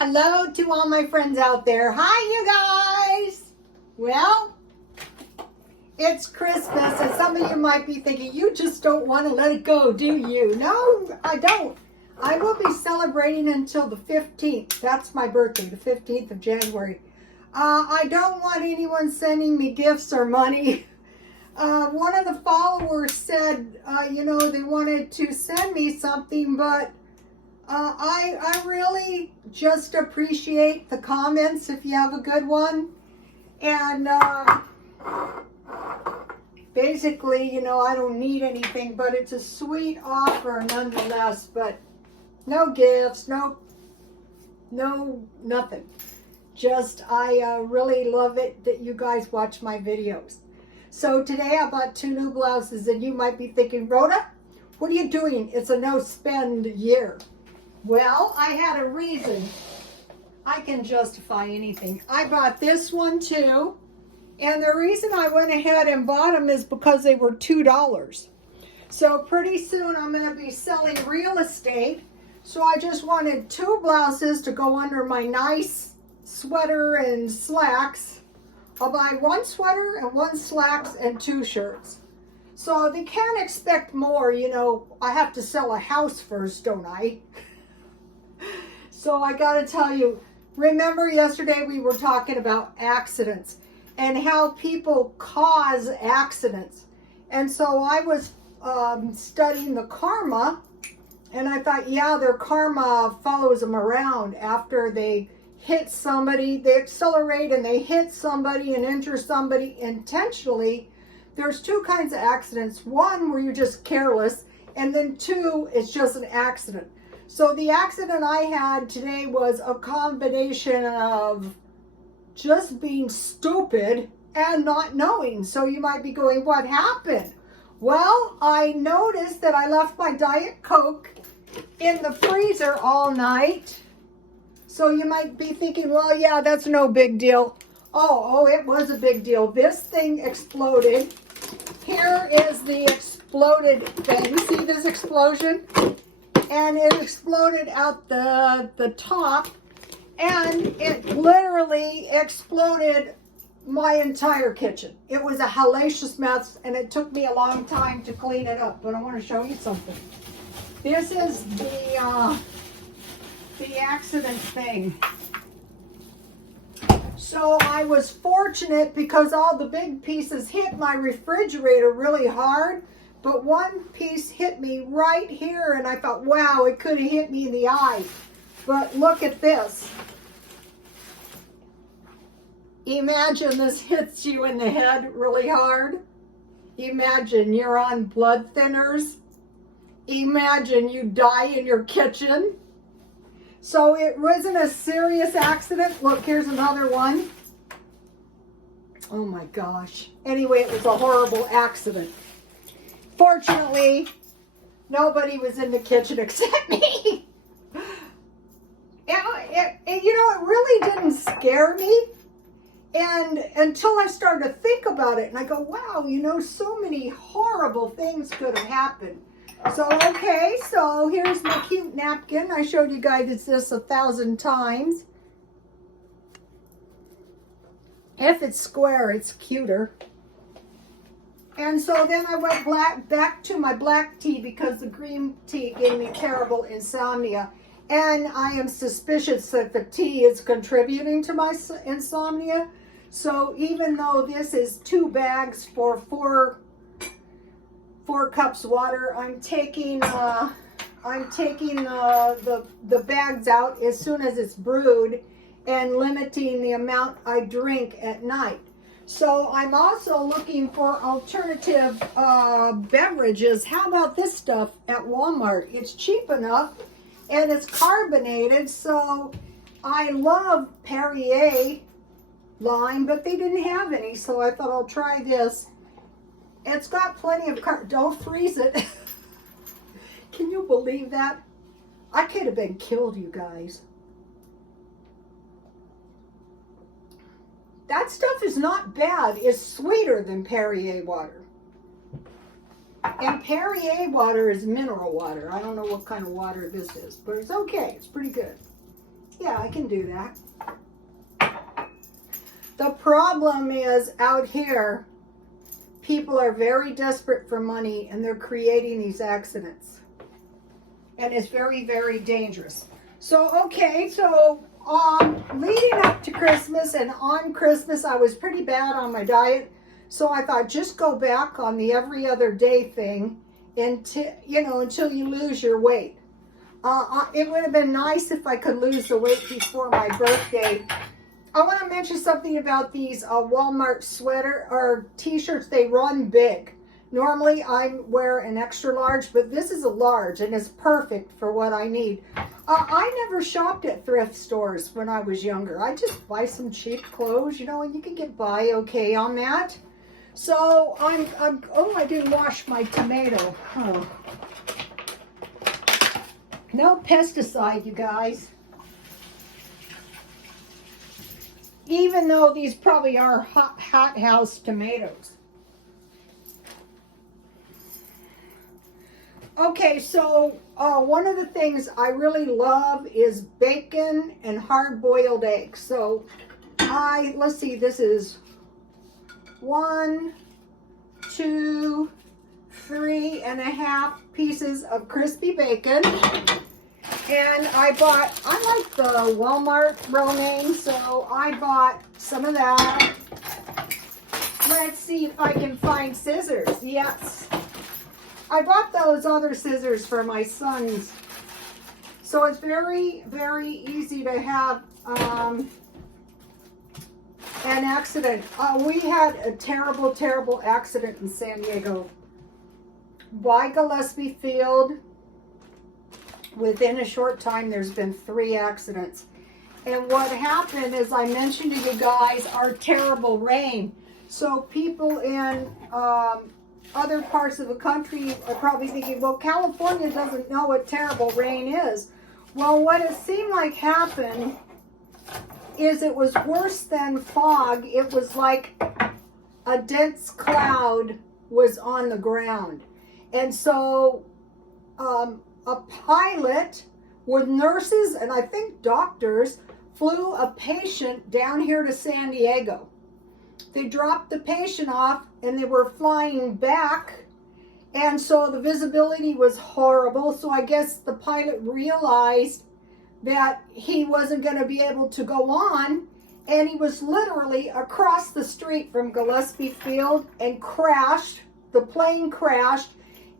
Hello to all my friends out there. Hi, you guys. Well, it's Christmas, and some of you might be thinking, you just don't want to let it go, do you? No, I don't. I will be celebrating until the 15th. That's my birthday, the 15th of January. I don't want anyone sending me gifts or money. One of the followers said, they wanted to send me something, but I really just appreciate the comments if you have a good one. And basically, I don't need anything, but it's a sweet offer nonetheless. But no gifts, no nothing. Just I really love it that you guys watch my videos. So today I bought 2 new blouses, and you might be thinking, Rhoda, what are you doing? It's a no spend year. Well, I had a reason. I can justify anything. I bought this one too. And the reason I went ahead and bought them is because they were $2. So pretty soon I'm going to be selling real estate. So I just wanted 2 blouses to go under my nice sweater and slacks. I'll buy 1 sweater and 1 slacks and 2 shirts. So they can't expect more, I have to sell a house first, don't I? So I got to tell you, remember yesterday we were talking about accidents and how people cause accidents. And so I was studying the karma, and I thought, yeah, their karma follows them around after they hit somebody, they accelerate and they hit somebody and injure somebody intentionally. There's 2 kinds of accidents. 1 where you're just careless, and then 2, it's just an accident. So the accident I had today was a combination of just being stupid and not knowing. So you might be going, what happened? Well, I noticed that I left my Diet Coke in the freezer all night. So you might be thinking, well, yeah, that's no big deal. Oh, it was a big deal. This thing exploded. Here is the exploded thing. See this explosion? And it exploded out the top, and it literally exploded my entire kitchen. It was a hellacious mess, and it took me a long time to clean it up. But I want to show you something. This is the accident thing. So I was fortunate because all the big pieces hit my refrigerator really hard. But 1 piece hit me right here, and I thought, wow, it could have hit me in the eye. But look at this. Imagine this hits you in the head really hard. Imagine you're on blood thinners. Imagine you die in your kitchen. So it wasn't a serious accident. Look, here's another one. Oh my gosh. Anyway, it was a horrible accident. Fortunately, nobody was in the kitchen except me. It really didn't scare me. And until I started to think about it, and I go, wow, so many horrible things could have happened. So, okay, so here's my cute napkin. I showed you guys this 1,000 times. If it's square, it's cuter. And so then I went back to my black tea because the green tea gave me terrible insomnia. And I am suspicious that the tea is contributing to my insomnia. So even though this is 2 bags for 4 cups water, I'm taking the bags out as soon as it's brewed and limiting the amount I drink at night. So I'm also looking for alternative beverages. How about this stuff at Walmart? It's cheap enough and it's carbonated. So I love Perrier lime, but they didn't have any. So I thought I'll try this. It's got plenty of don't freeze it. Can you believe that? I could have been killed, you guys. That stuff is not bad. It's sweeter than Perrier water. And Perrier water is mineral water. I don't know what kind of water this is, but it's okay. It's pretty good. Yeah, I can do that. The problem is out here, people are very desperate for money and they're creating these accidents. And it's very, very dangerous. So, okay, so leading up to Christmas and on Christmas, I was pretty bad on my diet. So I thought, just go back on the every other day thing until you lose your weight. It would have been nice if I could lose the weight before my birthday. I want to mention something about these Walmart sweater or t-shirts. They run big. Normally I wear an extra large, but this is a large and it's perfect for what I need. I never shopped at thrift stores when I was younger. I just buy some cheap clothes, and you can get by okay on that. So I didn't wash my tomato. Oh. No pesticide, you guys. Even though these probably are hot house tomatoes. Okay, so one of the things I really love is bacon and hard-boiled eggs. So let's see, this is 1, 2, 3.5 pieces of crispy bacon. And I like the Walmart romaine, so I bought some of that. Let's see if I can find scissors. Yes. I bought those other scissors for my sons. So it's very, very easy to have an accident. We had a terrible, terrible accident in San Diego. By Gillespie Field, within a short time, there's been 3 accidents. And what happened, as I mentioned to you guys, are terrible rain. So people in other parts of the country are probably thinking, well, California doesn't know what terrible rain is. Well, what it seemed like happened is it was worse than fog. It was like a dense cloud was on the ground. And so a pilot with nurses and I think doctors flew a patient down here to San Diego. They dropped the patient off and they were flying back, and so the visibility was horrible. So I guess the pilot realized that he wasn't going to be able to go on, and he was literally across the street from Gillespie Field and crashed. The plane crashed.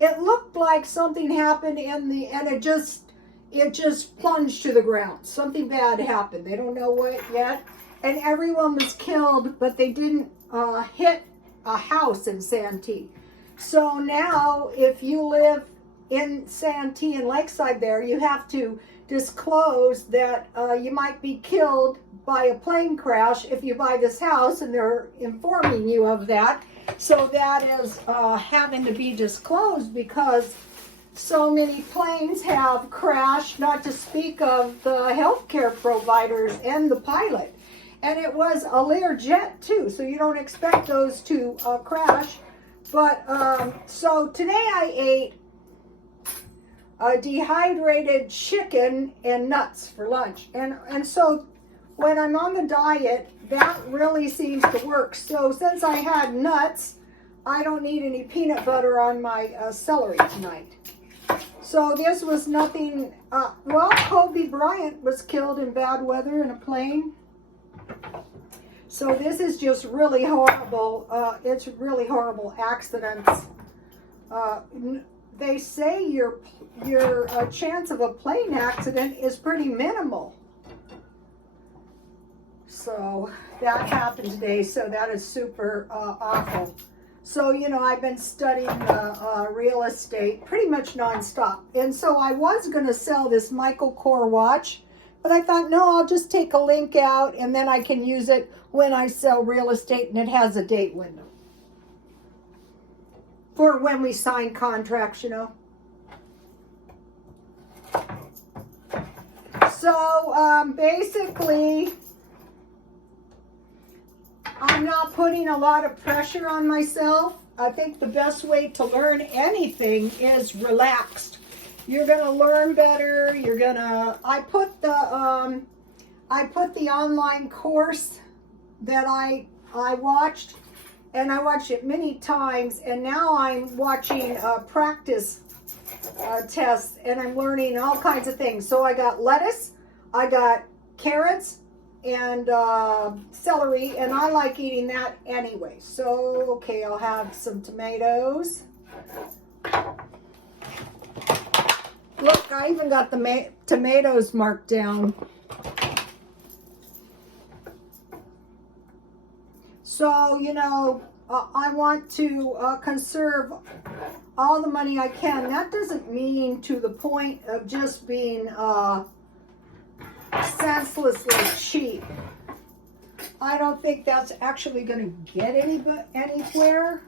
It looked like something happened and it just plunged to the ground. Something bad happened. They don't know what yet. And everyone was killed, but they didn't hit a house in Santee. So now, if you live in Santee and Lakeside there, you have to disclose that you might be killed by a plane crash if you buy this house, and they're informing you of that. So that is having to be disclosed because so many planes have crashed, not to speak of the healthcare providers and the pilot. And it was a Learjet too, so you don't expect those to crash. But so today I ate a dehydrated chicken and nuts for lunch. And so when I'm on the diet, that really seems to work. So since I had nuts, I don't need any peanut butter on my celery tonight. So this was nothing, well, Kobe Bryant was killed in bad weather in a plane. So this is just really horrible. It's really horrible accidents. They say your chance of a plane accident is pretty minimal. So that happened today. So that is super awful. So, I've been studying real estate pretty much nonstop. And so I was going to sell this Michael Kors watch, but I thought, no, I'll just take a link out and then I can use it when I sell real estate, and it has a date window for when we sign contracts, So basically, I'm not putting a lot of pressure on myself. I think the best way to learn anything is relaxed. You're going to learn better. I put the I put the online course that I watched, and I watched it many times, and now I'm watching practice tests, and I'm learning all kinds of things. So I got lettuce, I got carrots, and celery, and I like eating that anyway. So, okay, I'll have some tomatoes. Look, I even got the tomatoes marked down. So, you know, I want to conserve all the money I can. That doesn't mean to the point of just being senselessly cheap. I don't think that's actually going to get anywhere.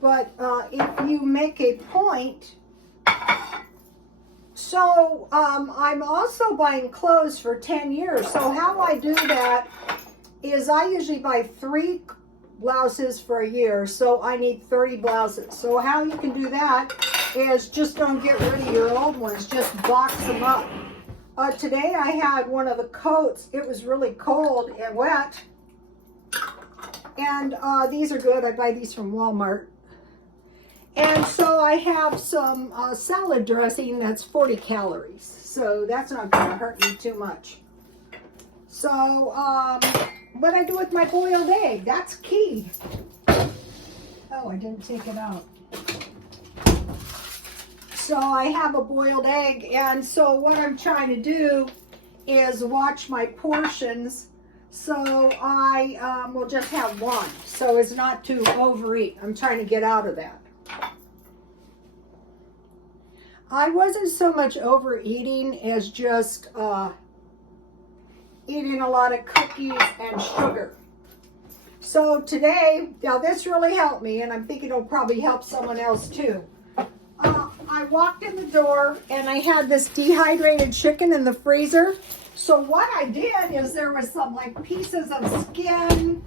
But if you make a point. So I'm also buying clothes for 10 years. So how I do that is I usually buy 3 blouses for a year. So I need 30 blouses. So how you can do that is just don't get rid of your old ones. Just box them up. Today I had one of the coats. It was really cold and wet. And these are good. I buy these from Walmart. And so I have some salad dressing that's 40 calories. So that's not going to hurt me too much. So what I do with my boiled egg, that's key. Oh, I didn't take it out. So I have a boiled egg, and so what I'm trying to do is watch my portions, so I will just have one, so as not to overeat. I'm trying to get out of that. I wasn't so much overeating as just eating a lot of cookies and sugar. So today, now this really helped me, and I'm thinking it'll probably help someone else too. I walked in the door and I had this dehydrated chicken in the freezer. So what I did is there was some like pieces of skin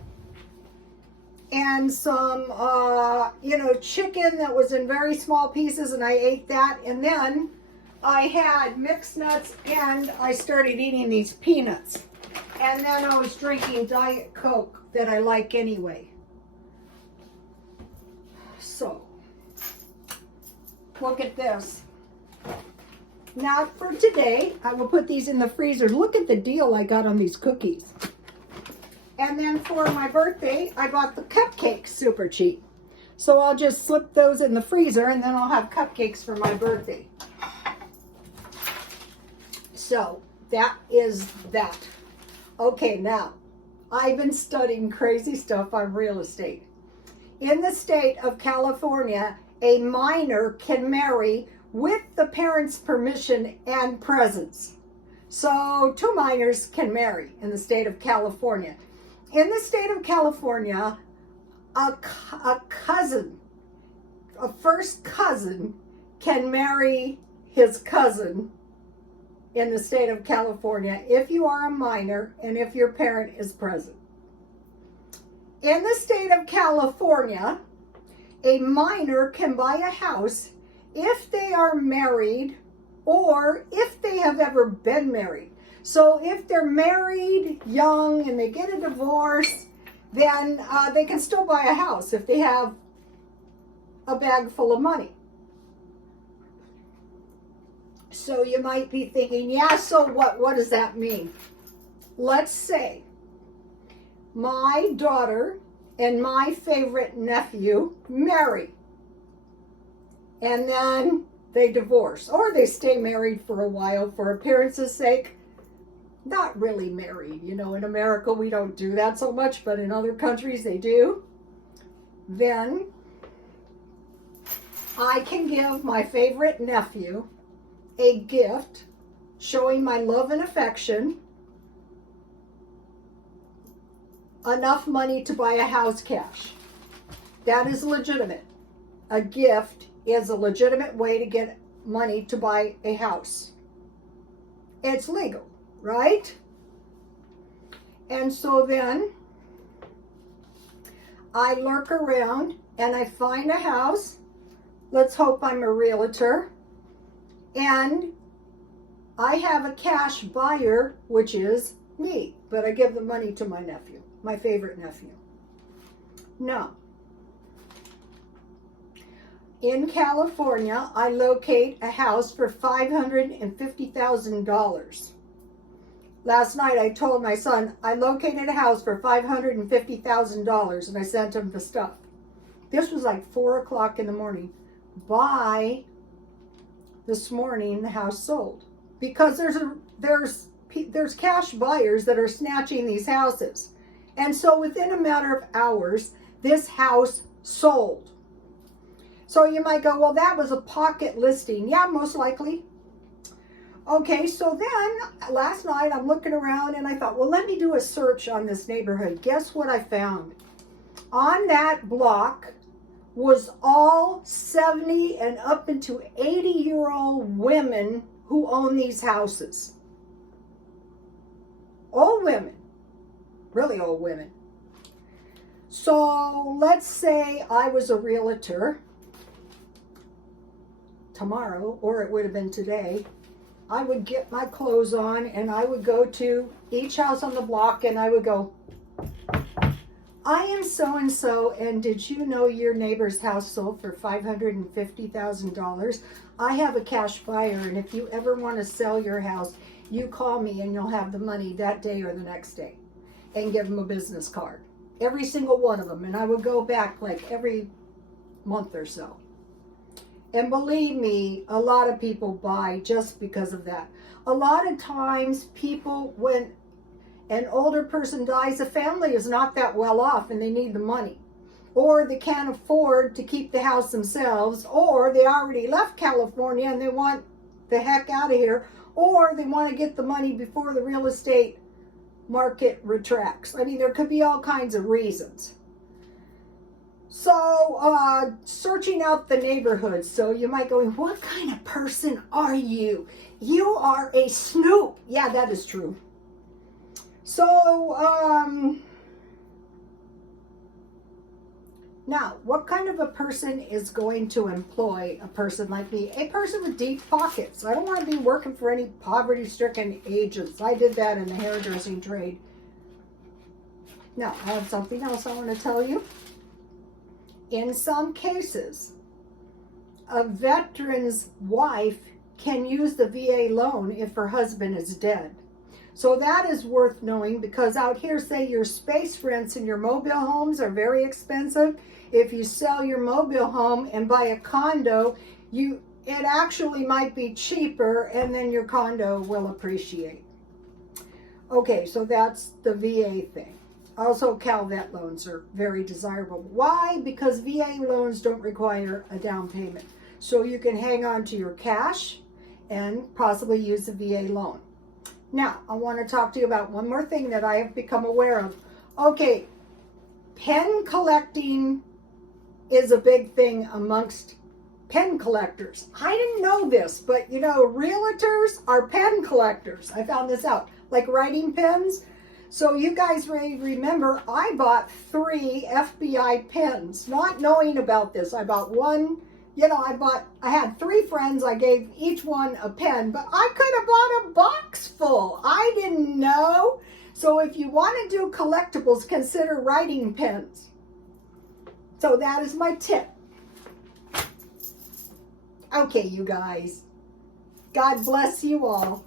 and some, you know, chicken that was in very small pieces, and I ate that. And then I had mixed nuts, and I started eating these peanuts. And then I was drinking Diet Coke that I like anyway. So, look at this. Now for today, I will put these in the freezer. Look at the deal I got on these cookies. And then for my birthday, I bought the cupcakes super cheap. So I'll just slip those in the freezer, and then I'll have cupcakes for my birthday. So that is that. Okay, now I've been studying crazy stuff on real estate. In the state of California, a minor can marry with the parents' permission and presence. So 2 minors can marry in the state of California. In the state of California, a cousin, a first cousin, can marry his cousin in the state of California if you are a minor and if your parent is present. In the state of California, a minor can buy a house if they are married or if they have ever been married. So if they're married young and they get a divorce, then they can still buy a house if they have a bag full of money. So you might be thinking, yeah, so what does that mean? Let's say my daughter and my favorite nephew marry, and then they divorce, or they stay married for a while for appearance's sake. Not really married. You know, in America we don't do that so much, but in other countries they do. Then I can give my favorite nephew a gift showing my love and affection, enough money to buy a house cash. That is legitimate. A gift is a legitimate way to get money to buy a house. It's legal, right? And so then I lurk around and I find a house. Let's hope I'm a realtor. And I have a cash buyer, which is me, but I give the money to my nephew, my favorite nephew. Now, in California, I locate a house for $550,000. Last night I told my son I located a house for $550,000 and I sent him the stuff. This was like 4 o'clock in the morning. By this morning, the house sold because there's cash buyers that are snatching these houses, and so within a matter of hours, this house sold. So you might go, well, that was a pocket listing. Yeah, most likely. Okay, so then last night I'm looking around and I thought, well, let me do a search on this neighborhood. Guess what I found? On that block was all 70 and up into 80-year-old women who own these houses. Old women, really old women. So let's say I was a realtor tomorrow, or it would have been today. I would get my clothes on and I would go to each house on the block and I would go, I am so-and-so, and did you know your neighbor's house sold for $550,000? I have a cash buyer, and if you ever want to sell your house, you call me and you'll have the money that day or the next day, and give them a business card. Every single one of them. And I would go back like every month or so. And believe me, a lot of people buy just because of that. A lot of times people, when an older person dies, the family is not that well off and they need the money. Or they can't afford to keep the house themselves, or they already left California and they want the heck out of here, or they want to get the money before the real estate market retracts. I mean, there could be all kinds of reasons. So, searching out the neighborhood. So you might go, what kind of person are you? You are a snoop. Yeah, that is true. So, now, what kind of a person is going to employ a person like me? A person with deep pockets. I don't want to be working for any poverty-stricken agents. I did that in the hairdressing trade. Now, I have something else I want to tell you. In some cases, a veteran's wife can use the VA loan if her husband is dead. So that is worth knowing, because out here, say your space rents in your mobile homes are very expensive. If you sell your mobile home and buy a condo, it actually might be cheaper, and then your condo will appreciate. Okay, so that's the VA thing. Also, CalVet loans are very desirable. Why? Because VA loans don't require a down payment. So you can hang on to your cash and possibly use a VA loan. Now, I want to talk to you about one more thing that I have become aware of. Okay, pen collecting is a big thing amongst pen collectors. I didn't know this, but you know, realtors are pen collectors. I found this out, like writing pens. So you guys remember, I bought 3 FBI pens, not knowing about this. I bought one, I had 3 friends, I gave each one a pen, but I could have bought a box full. I didn't know. So if you want to do collectibles, consider writing pens. So that is my tip. Okay, you guys. God bless you all.